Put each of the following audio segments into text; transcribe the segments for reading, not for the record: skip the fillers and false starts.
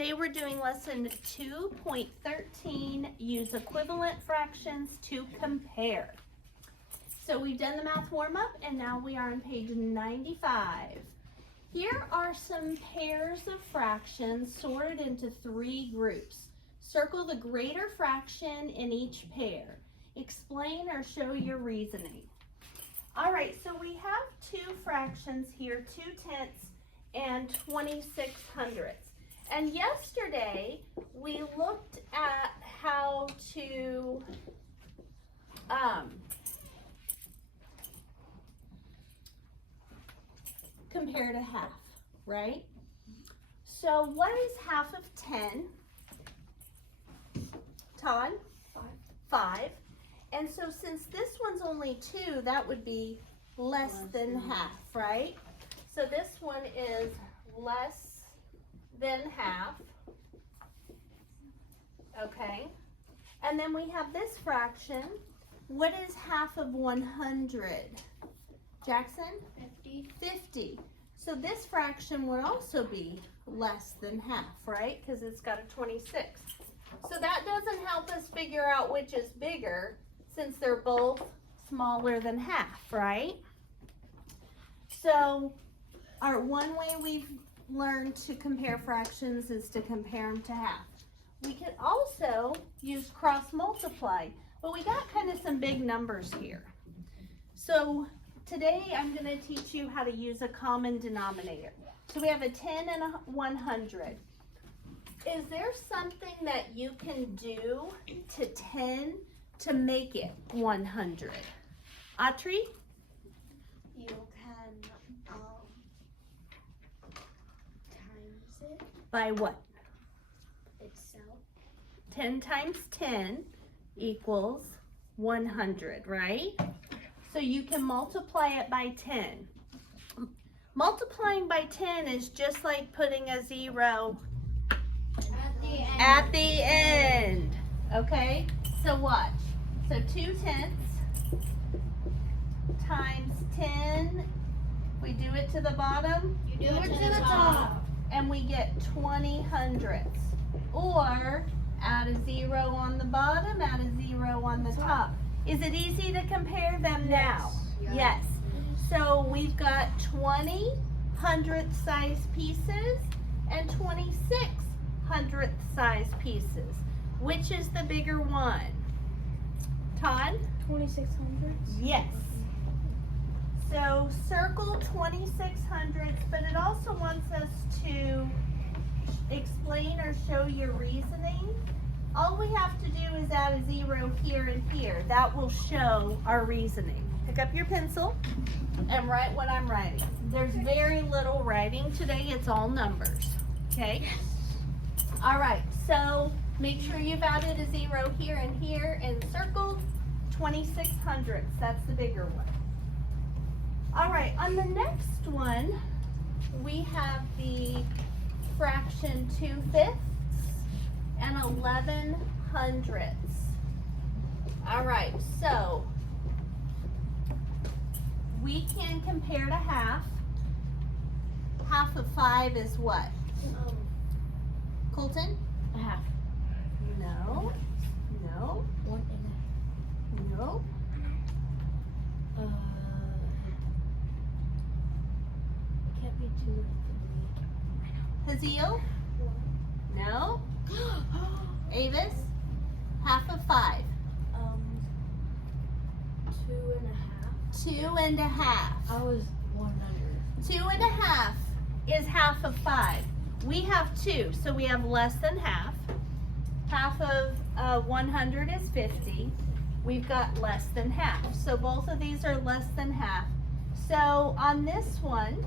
Today we're doing lesson 2.13, use equivalent fractions to compare. So we've done the math warm-up and now we are on page 95. Here are some pairs of fractions sorted into three groups. Circle the greater fraction in each pair. Explain or show your reasoning. All right, so we have two fractions here, 2/10 and 26/100. And yesterday we looked at how to compare to half, right? So what is half of 10? Todd? 5. And so since this one's only 2, that would be less than half, right? So this one is less than half. Okay. And then we have this fraction. What is half of 100? Jackson? 50. So this fraction would also be less than half, right? Because it's got a 26. So that doesn't help us figure out which is bigger since they're both smaller than half, right? So one way we've learned to compare fractions is to compare them to half. We could also use cross multiply, but we got kind of some big numbers here. So today I'm going to teach you how to use a common denominator. So we have a 10 and a 100. Is there something that you can do to 10 to make it 100? Autrey? You can times it By what? itself. 10 times 10 equals 100, right? So you can multiply it by 10. Multiplying by 10 is just like putting a 0 at the end. Okay? So watch. So 2/10 times 10. We do it to the bottom. You do it to the top. And we get 20 hundredths. Or add a 0 on the bottom, add a 0 on the top. Is it easy to compare them now? Yes. So we've got 20 hundredth size pieces and 26 hundredth size pieces. Which is the bigger one? Todd? 2600. Yes. So circle 26 hundredths, but it also wants us to explain or show your reasoning. All we have to do is add a 0 here and here. That will show our reasoning. Pick up your pencil and write what I'm writing. There's very little writing today. It's all numbers. Okay? All right. So make sure you've added a 0 here and here and circled 26 hundredths. That's the bigger one. All right. On the next one, we have the fraction 2/5 and 11 hundredths. All right, so we can compare to half. Half of 5 is what? Colton? A half. No. 1.5. No. It can't be 2 or 3. Haziel? No. Avis? Half of 5. 2.5. 2.5. I was 100. 2.5 is half of 5. We have 2, so we have less than half. Half of 100 is 50. We've got less than half. So both of these are less than half. So on this one,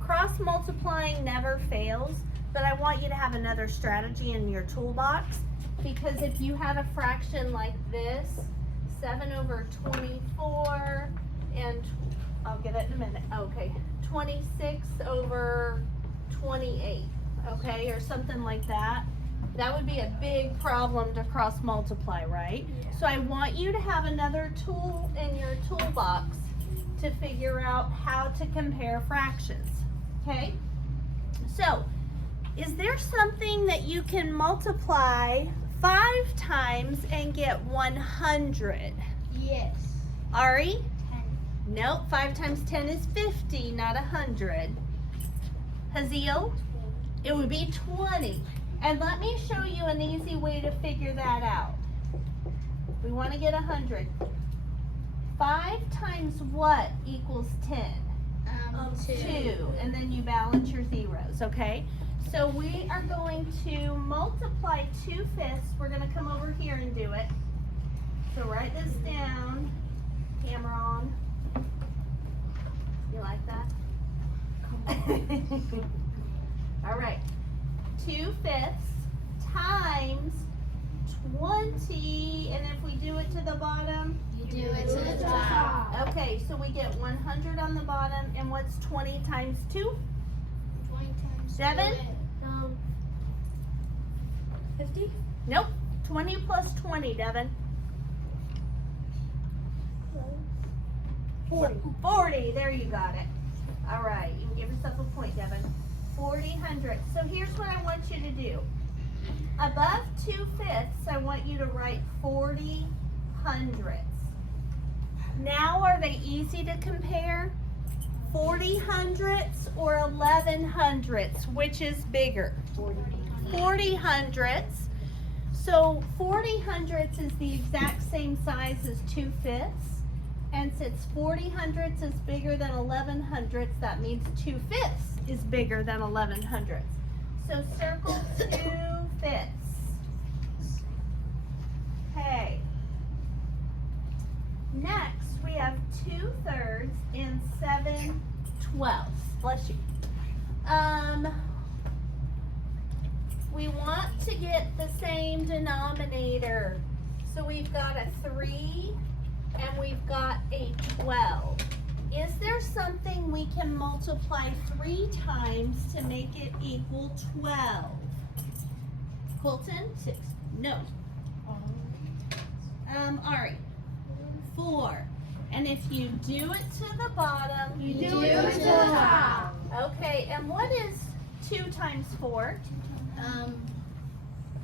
cross multiplying never fails, but I want you to have another strategy in your toolbox, because if you had a fraction like this, 7/24, and I'll get it in a minute. Okay, 26/28, okay, or something like that. That would be a big problem to cross multiply, right? Yeah. So I want you to have another tool in your toolbox to figure out how to compare fractions, okay? So, is there something that you can multiply 5 times and get 100? Yes. Ari? 10. Nope, 5 times 10 is 50, not 100. Haziel? It would be 20. And let me show you an easy way to figure that out. We want to get 100. 5 times what equals 10? 2. And then you balance your zeros, okay? So we are going to multiply 2/5. We're going to come over here and do it. So write this down. Camera on. You like that? All right. 2/5 times 20, and if we do it to the bottom, You do it to the top. okay, so we get 100 on the bottom, and what's 20 times 2? 20 times. Devin? 50? Nope. 20 plus 20, Devin. 40. 40, there you got it. All right, you can give yourself a point, Devin. 40 hundredths. So here's what I want you to do. Above 2/5, I want you to write 40 hundredths. Now, are they easy to compare? 40 hundredths or 11 hundredths? Which is bigger? 40 hundredths. So 40 hundredths is the exact same size as 2/5. And since 40 hundredths is bigger than 11 hundredths, that means 2/5 is bigger than 11 hundredths. So circle 2/5. Okay. Next, we have 2/3 and 7/12. Bless you. We want to get the same denominator. So we've got a 3 and we've got a 12. Is there something we can multiply 3 times to make it equal 12? Colton? 6. No. Ari? 4. And if you do it to the bottom, you do it to the top. Okay, and what is 2 times 4?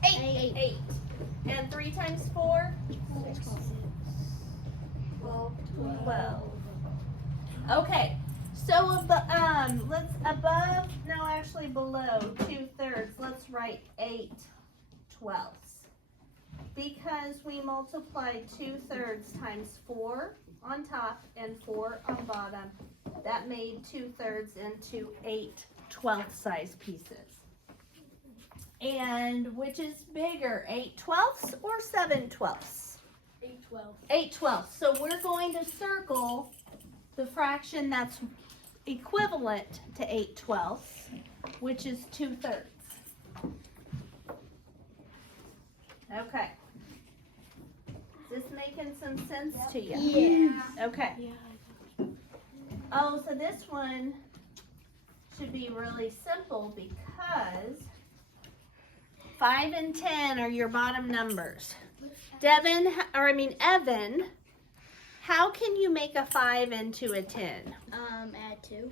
8. 8. And 3 times 4? 12. Okay, so let's below 2/3, let's write 8/12. Because we multiplied 2/3 times 4 on top and 4 on bottom, that made 2/3 into 8/12 size pieces. And which is bigger, 8/12 or 7/12? 8/12. 8/12. So we're going to circle the fraction that's equivalent to 8/12, which is 2/3. Okay. Is this making some sense to you? Yeah. Okay. Yeah. Oh, so this one should be really simple because 5 and 10 are your bottom numbers. Evan, how can you make a 5 into a 10? Add 2.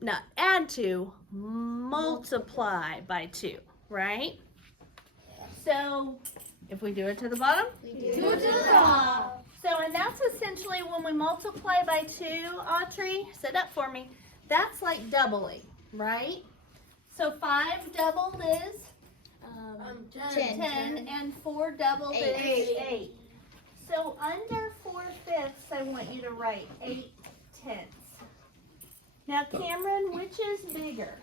Not add 2, multiply by 2, right? So, if we do it to the bottom? We do it to the top. So, and that's essentially when we multiply by 2, Audrey, sit up for me, that's like doubling, right? So 5 doubled is 10, and 4 doubled is 8. So under 4/5, I want you to write 8/10. Now Cameron, which is bigger?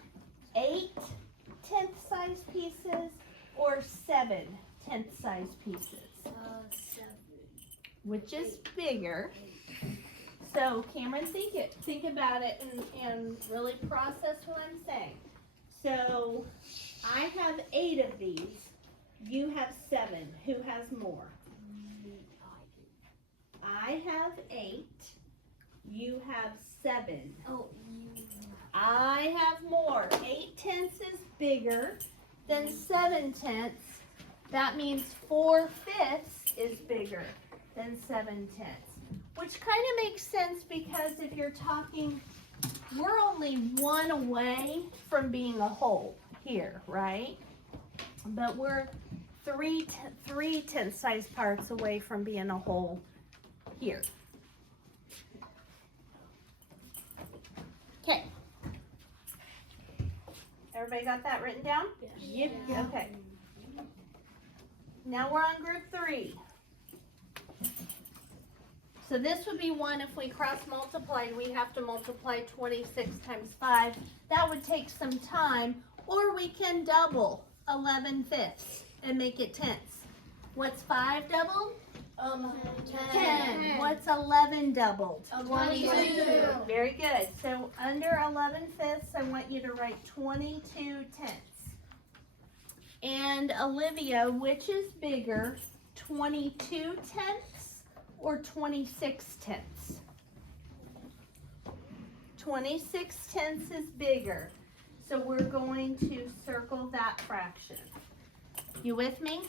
8/10 size pieces or 7/10 size pieces? 7. Which is bigger? So Cameron, think about it and really process what I'm saying. So I have 8 of these. You have 7. Who has more? I have 8. You have 7. Oh, I have more. 8/10 is bigger than 7/10. That means 4/5 is bigger than 7/10. Which kind of makes sense because if you're talking we're only one away from being a whole here, right? But we're 3/10 size parts away from being a whole here. Okay. Everybody got that written down? Yep. Okay. Now we're on group 3. So this would be 1 if we cross multiply, we have to multiply 26 times 5. That would take some time, or we can double 11/5 and make it tenths. What's 5 doubled? 10. What's 11 doubled? 22. Very good. So under 11/5, I want you to write 22 tenths. And Olivia, which is bigger, 22 tenths or 26 tenths? 26 tenths is bigger. So we're going to circle that fraction. You with me?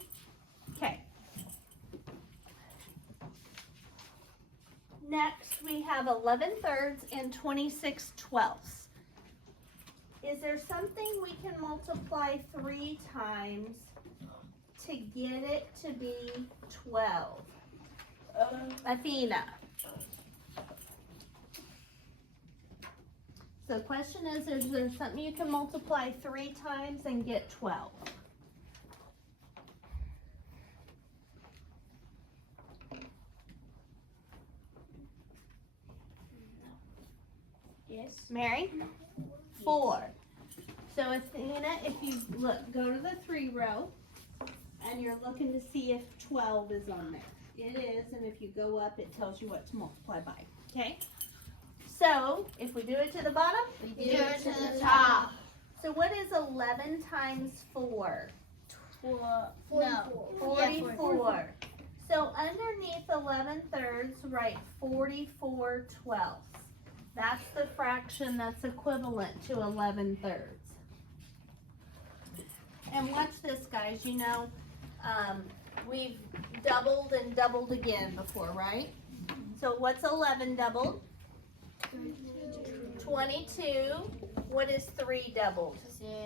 Okay. Next, we have 11/3 and 26/12. Is there something we can multiply 3 times to get it to be 12? Athena. So the question is there something you can multiply 3 times and get 12? Yes. Mary? 4. So Athena, if you look, go to the 3 row, and you're looking to see if 12 is on there. It is, and if you go up, it tells you what to multiply by, okay? So, if we do it to the bottom, We do it to the top. So what is 11 times 4? 44. So underneath 11/3, write 44/12. That's the fraction that's equivalent to 11/3. And watch this, guys. You know, we've doubled and doubled again before, right? So what's 11 doubled? 22. What is 3 doubled?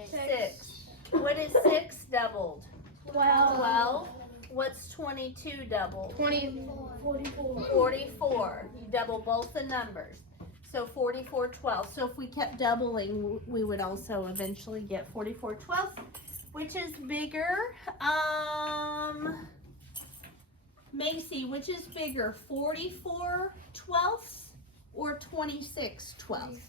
6. What is 6 doubled? 12. What's 22 doubled? 44. You double both the numbers. So 44/12. So if we kept doubling, we would also eventually get 44/12, which is bigger. Macy, which is bigger, 44/12 or 26/12?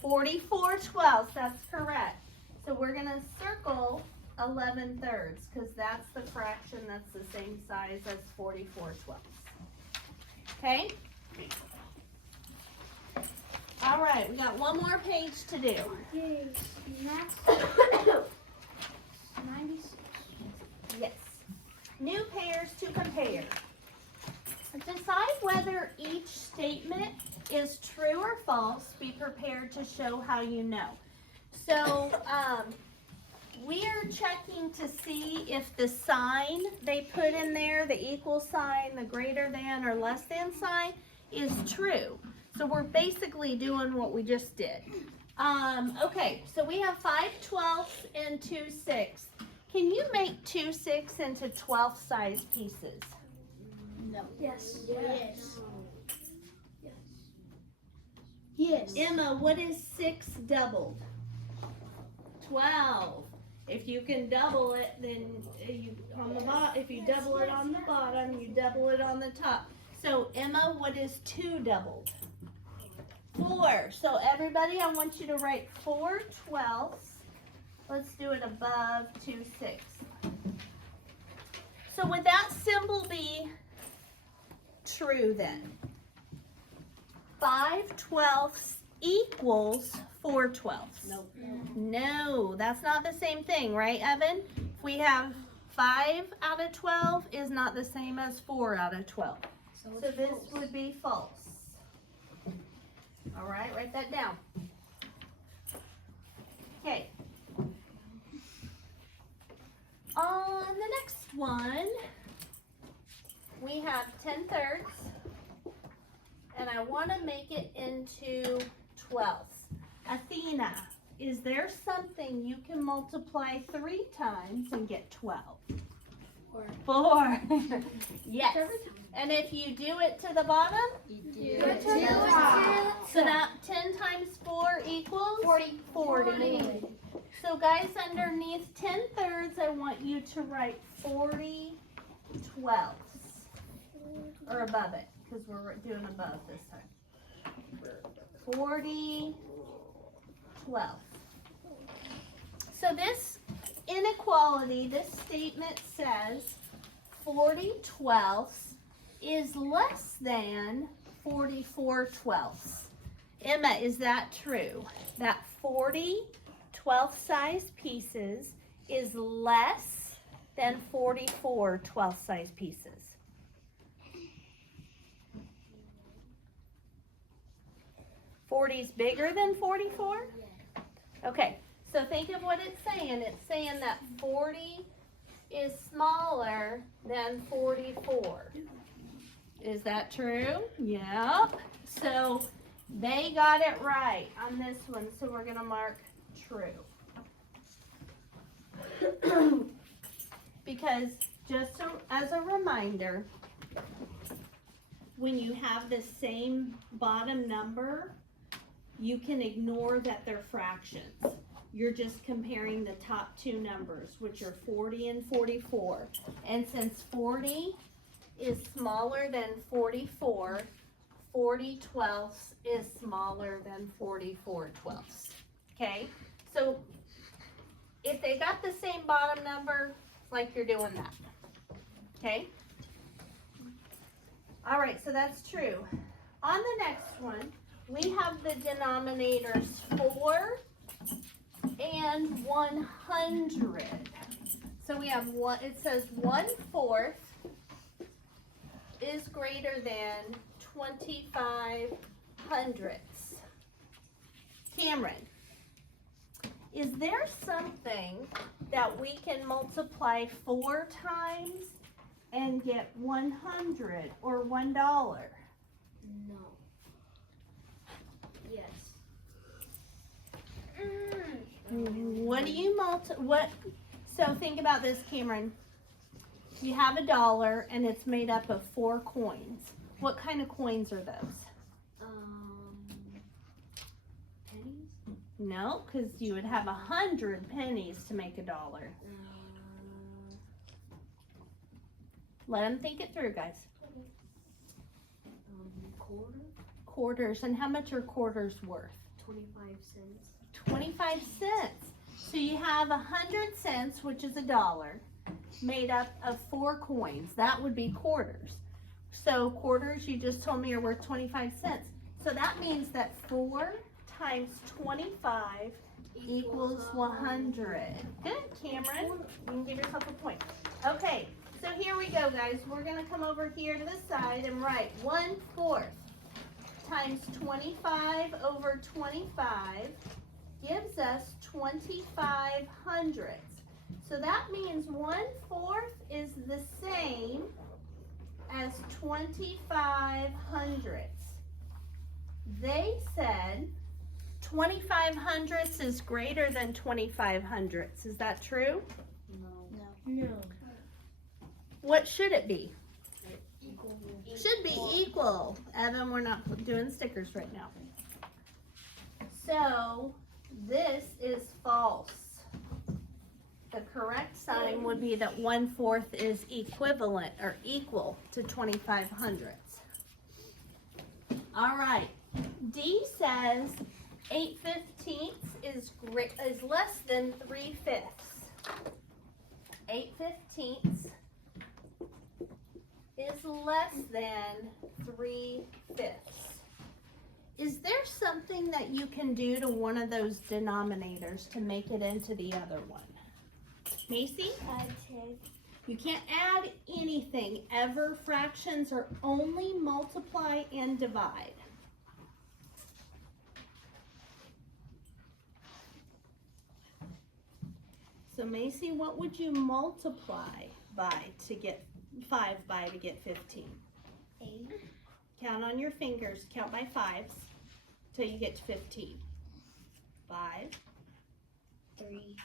44/12, that's correct. So we're gonna circle 11/3 because that's the fraction that's the same size as 44/12. Okay? All right, we got one more page to do. Yes. New pairs to compare. Decide whether each statement is true or false. Be prepared to show how you know. So, we're checking to see if the sign they put in there, the equal sign, the greater than or less than sign, is true. So we're basically doing what we just did. Okay, so we have 5/12 and 2/6. Can you make 2/6 into 12 size pieces? No. Yes. Yes. Yes. Emma, what is 6 doubled? 12. If you can double it, then you on the bottom. If you double it on the bottom, you double it on the top. So Emma, what is 2 doubled? 4. So everybody, I want you to write 4/12. Let's do it above 2/6. So would that symbol be true then? 5/12 equals 4/12. Nope. No, that's not the same thing, right, Evan? If we have 5 out of 12 is not the same as 4 out of 12. So this would be false. All right, write that down. Okay. On the next one, we have 10/3, and I want to make it into 12ths. Athena, is there something you can multiply 3 times and get 12? 4. Yes. And if you do it to the bottom? You do it to the top. So now 10 times 4 equals? 40. So guys, underneath 10/3, I want you to write 40 twelfths. Or above it, because we're doing above this time. 40 twelfths. So this inequality, this statement says 40 twelfths is less than 44 twelfths. Emma, is that true? That 40 12th size pieces is less than 44 12th size pieces. Forty's bigger than 44? Okay, so think of what it's saying. It's saying that 40 is smaller than 44. Is that true? Yep. So they got it right on this one, so we're going to mark true. Because just so, as a reminder, when you have the same bottom number, you can ignore that they're fractions. You're just comparing the top 2 numbers, which are 40 and 44. And since 40 is smaller than 44, 40 twelfths is smaller than 44 twelfths. Okay? So if they got the same bottom number, it's like you're doing that. Okay? All right, so that's true. On the next one, we have the denominators 4 and 100. So we have one, it says 1/4 is greater than 25 hundredths. Cameron, is there something that we can multiply 4 times and get 100 or $1? No. Yes. What do you so think about this, Cameron. You have $1 and it's made up of 4 coins. What kind of coins are those? Pennies? No, because you would have 100 pennies to make $1. Let them think it through, guys. Quarter? Quarters. And how much are quarters worth? 25 cents. 25 cents. So you have 100 cents, which is $1, made up of 4 coins. That would be quarters. So quarters, you just told me, are worth 25 cents. So that means that 4 times 25 equals 100. Good, Cameron. You can give yourself a point. Okay, so here we go, guys. We're going to come over here to the side and write 1/4 times 25 over 25 gives us 25 hundredths. So that means 1/4 is the same as 25 hundredths. They said 25 hundredths is greater than 25 hundredths. Is that true? No. What should it be? Equal. Should be equal. Evan, we're not doing stickers right now. So this is false. The correct sign would be that 1/4 is equivalent or equal to 25 hundredths. All right. D says 8/15 is less than 3/5. 8/15 is less than 3/5. Is there something that you can do to one of those denominators to make it into the other one? Macy? You can't add anything ever. Fractions are only multiply and divide. So Macy, what would you multiply by to get 5 by to get 15? 8. Count on your fingers, count by 5s till you get to 15. 5. 3.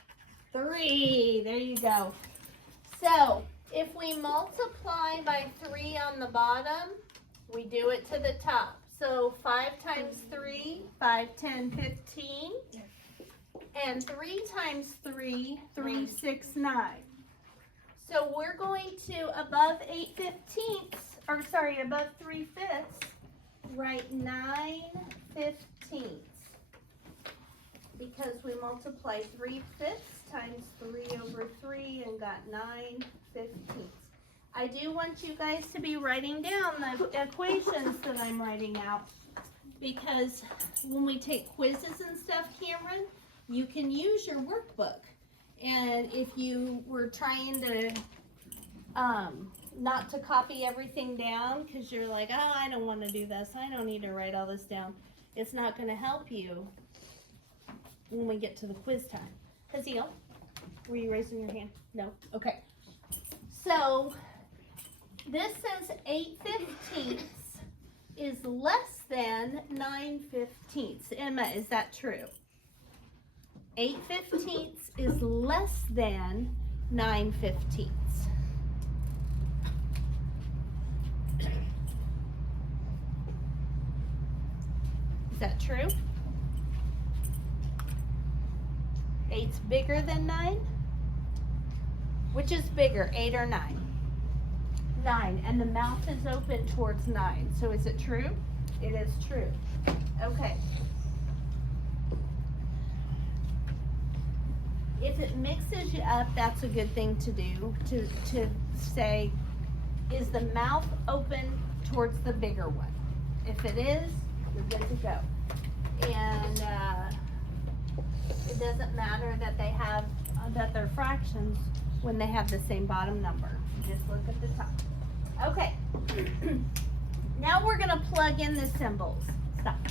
3. There you go. So if we multiply by 3 on the bottom, we do it to the top. So 5 times 3, 5, 10, 15. And 3 times 3, 3, 6, 9. So we're going to, above 8/15, or sorry, above 3/5, write 9/15. Because we multiplied 3/5 times 3 over 3 and got 9/15. I do want you guys to be writing down the equations that I'm writing out, because when we take quizzes and stuff, Cameron, you can use your workbook. And if you were trying to not to copy everything down because you're like, oh, I don't want to do this, I don't need to write all this down, it's not going to help you when we get to the quiz time. Hazel, were you raising your hand? No? Okay. So this says 8/15 is less than 9/15. Emma, is that true? 8/15 is less than 9/15. Is that true? 8's bigger than 9? Which is bigger, 8 or 9? 9, and the mouth is open towards 9. So is it true? It is true. Okay. If it mixes you up, that's a good thing to do, to say, is the mouth open towards the bigger one? If it is, you're good to go. And it doesn't matter that they have, that they're fractions when they have the same bottom number. Just look at the top. Okay. Now we're going to plug in the symbols. Stop.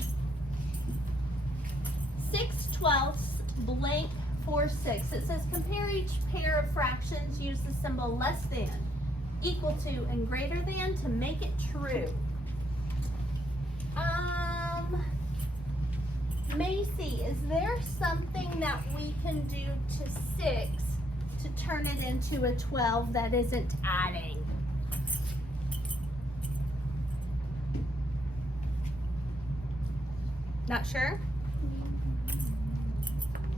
6/12 blank 4/6. It says compare each pair of fractions. Use the symbol less than, equal to, and greater than to make it true. Macy, is there something that we can do to 6 to turn it into a 12 that isn't adding? Not sure?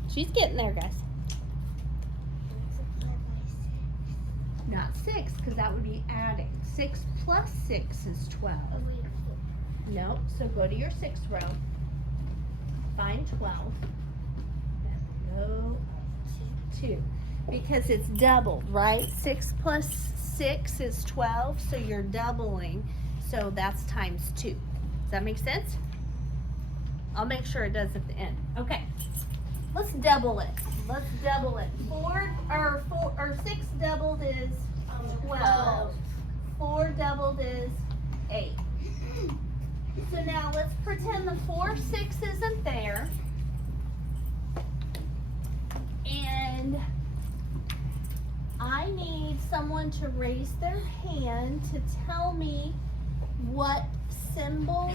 She's getting there, guys. Not 6, because that would be adding. 6 plus 6 is 12. No, so go to your 6th row. Find 12. Go 2. Because it's doubled, right? 6 plus 6 is 12, so you're doubling. So that's times 2. Does that make sense? I'll make sure it does at the end. Okay. Let's double it. Let's double it. 6 doubled is 12. 4 doubled is 8. So now let's pretend the 4 6 isn't there. And I need someone to raise their hand to tell me what symbol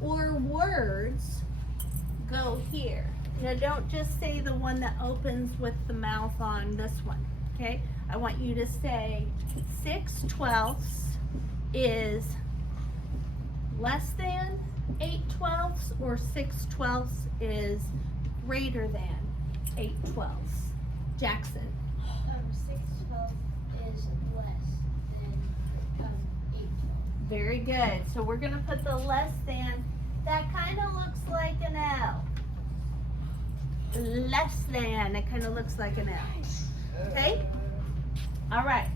or words go here. Now don't just say the one that opens with the mouth on this one, okay? I want you to say 6/12 is less than 8/12 or 6/12 is greater than 8/12. Jackson. 6/12 is less than 8/12. Very good. So we're going to put the less than. That kind of looks like an L. Less than. It kind of looks like an L. Okay? All right.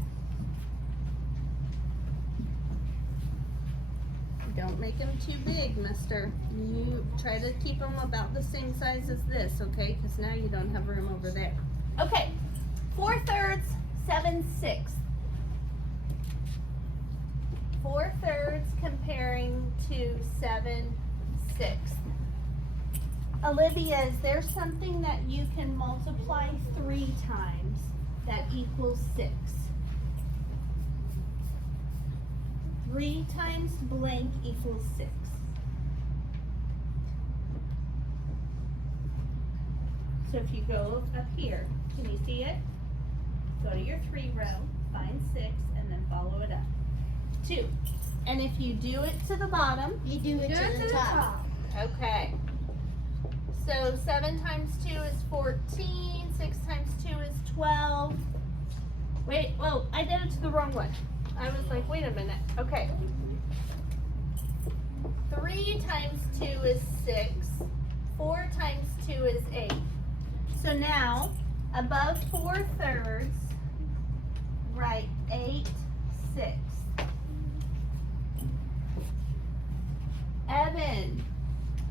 Don't make them too big, mister. You try to keep them about the same size as this, okay? Because now you don't have room over there. Okay. 4/3, 7/6. 4/3 comparing to 7/6. Olivia, is there something that you can multiply 3 times that equals 6? 3 times blank equals 6. So if you go up here, can you see it? Go to your 3 row, find 6, and then follow it up. 2. And if you do it to the bottom, You do it to the top. okay. So 7 times 2 is 14, 6 times 2 is 12. Wait, whoa, I did it to the wrong one. I was like, wait a minute. Okay. 3 times 2 is 6. 4 times 2 is 8. So now, above 4/3, write 8/6. Evan,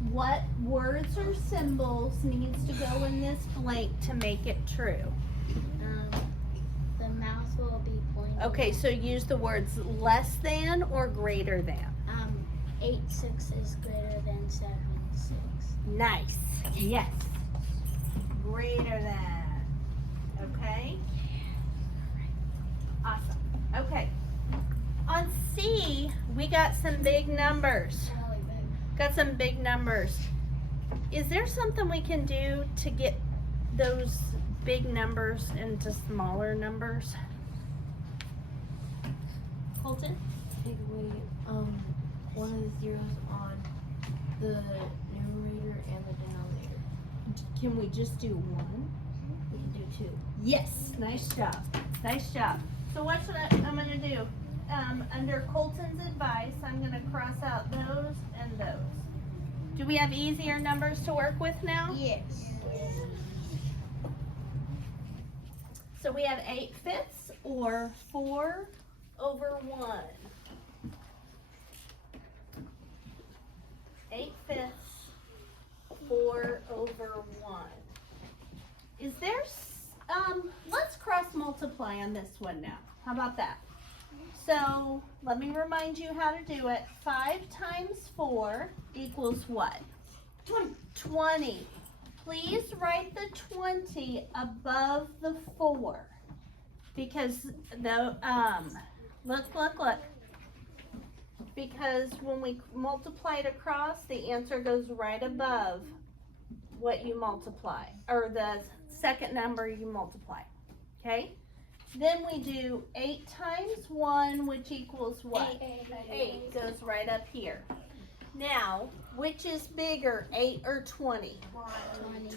what words or symbols needs to go in this blank to make it true? The mouse will be pointing. Okay, so use the words less than or greater than. 8/6 is greater than 7/6. Nice. Yes. Greater than. Okay. Awesome. Okay. On C, we got some big numbers. Got some big numbers. Is there something we can do to get those big numbers into smaller numbers? Colton? Take away one of the zeros on the numerator and the denominator. Can we just do 1? We can do 2. Yes. Nice job. Nice job. So watch what I'm going to do. Under Colton's advice, I'm going to cross out those and those. Do we have easier numbers to work with now? Yes. So we have 8/5 or 4/1. 8/5, 4/1. Is there, let's cross multiply on this one now. How about that? So let me remind you how to do it. 5 times 4 equals what? 20. Please write the 20 above the 4 because the look. Because when we multiply it across, the answer goes right above what you multiply, or the second number you multiply. Okay? Then we do 8 times 1, which equals what? 8 goes right up here. Now, which is bigger, 8 or 20?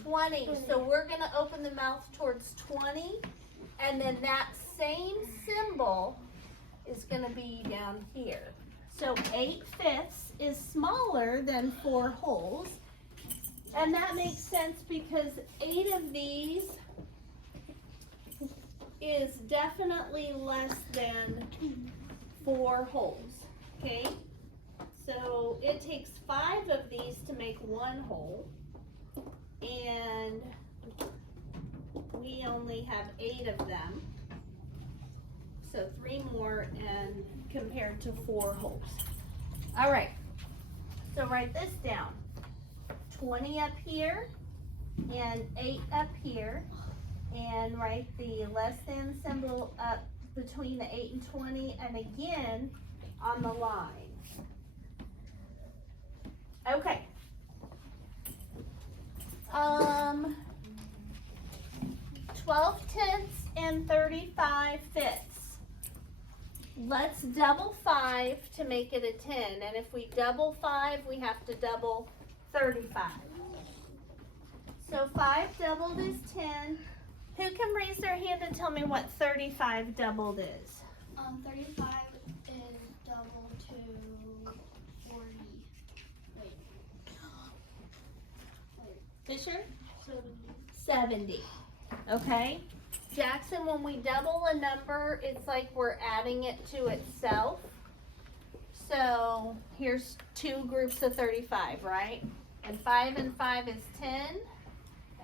20. So we're going to open the mouth towards 20, and then that same symbol is going to be down here. So 8/5 is smaller than 4 wholes, and that makes sense because 8 of these is definitely less than 4 wholes, okay? So it takes 5 of these to make 1 whole, and we only have 8 of them. So 3 more and compared to 4 wholes. All right, so write this down. 20 up here and 8 up here, and write the less than symbol up between the 8 and 20, and again on the line. Okay. 12/10 and 35/5. Let's double 5 to make it a 10, and if we double 5, we have to double 35. So 5 doubled is 10. Who can raise their hand and tell me what 35 doubled is? 35 is double to 40. Wait. Fisher? 70. 70. Okay. Jackson, when we double a number, it's like we're adding it to itself. So here's 2 groups of 35, right? And 5 and 5 is 10.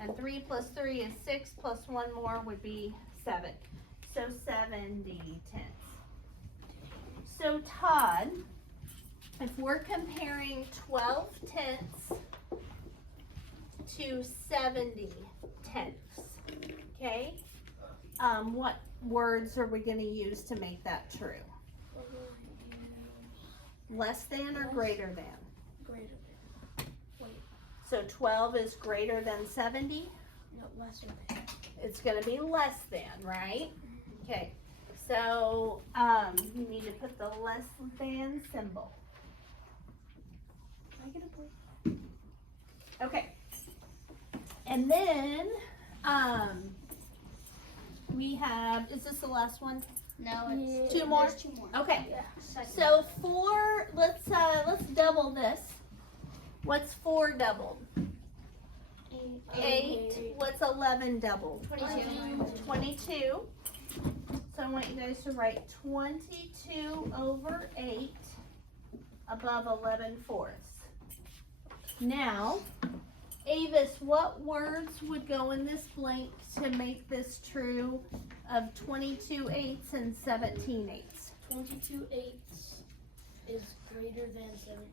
And 3 plus 3 is 6, plus 1 more would be 7. So 70 tenths. So Todd, if we're comparing 12 tenths to 70 tenths, okay? What words are we going to use to make that true? Less than or greater than? Greater than. Wait. So 12 is greater than 70? No, lesser than. It's gonna be less than, right? Okay, so, you need to put the less than symbol. Can I get a break? Okay. And then, we have, is this the last one? No, it's two more? There's 2 more. Okay, Yeah. Second. so 4, let's double this. What's 4 doubled? 8. What's 11 doubled? 22. 22. So I want you guys to write 22 over 8 above 11/4. Now, Avis, what words would go in this blank to make this true of 22 eighths and 17 eighths? 22 eighths is greater than 17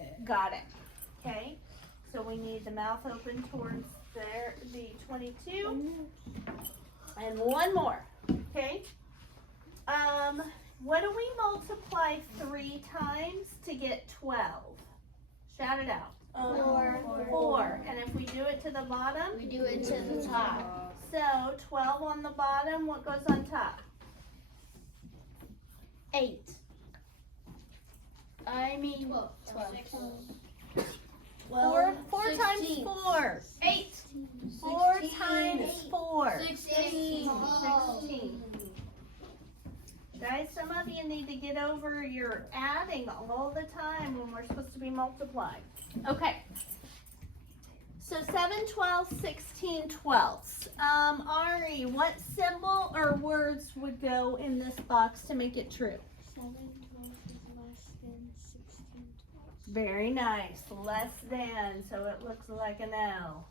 eighths. Got it. Okay. So we need the mouth open towards there, the 22. And one more. Okay. What do we multiply 3 times to get 12? Shout it out. 4. And if we do it to the bottom? We do it to the top. So 12 on the bottom, what goes on top? 8. I mean 12. 4 times 4. 8. 4 times 4. 16. 16. Guys, some of you need to get over your adding all the time when we're supposed to be multiplying. Okay. So 7 12, 16 twelfths. Ari, what symbol or words would go in this box to make it true? 7 12 is less than 16 twelfths. Very nice. Less than, so it looks like an L.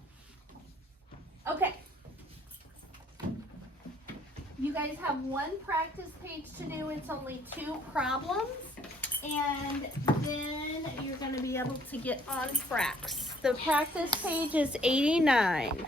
Okay. You guys have 1 practice page to do. It's only 2 problems. And then you're going to be able to get on fracks. The practice page is 89.